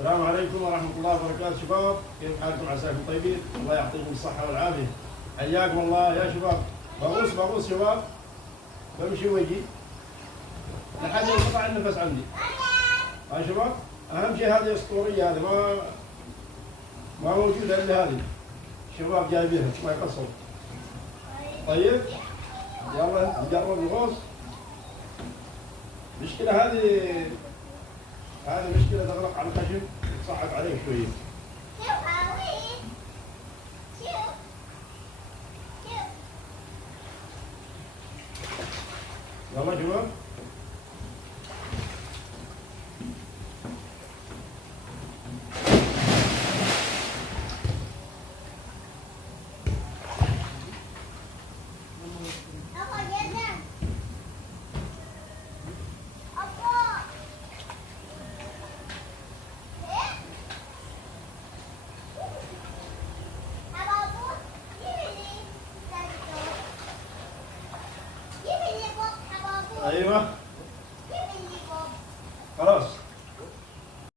السلام عليكم ورحمة الله وبركاته شباب، كيف حالكم؟ عساكم طيبين؟ الله يعطيكم الصحة والعافية. حياكم الله يا شباب. بغوص شباب، بمشي واجي لحد ينقطع النفس عندي. ها شباب، أهم شيء هذه أسطورية، هذه ما موجودة إلا هذه. شباب جايبينها ما يقصروا. طيب يلا نجرب الغوص. المشكلة هذه مشكلة تغلق على الخشب، صعب عليه شوية. يلا شباب. ايوه خلاص.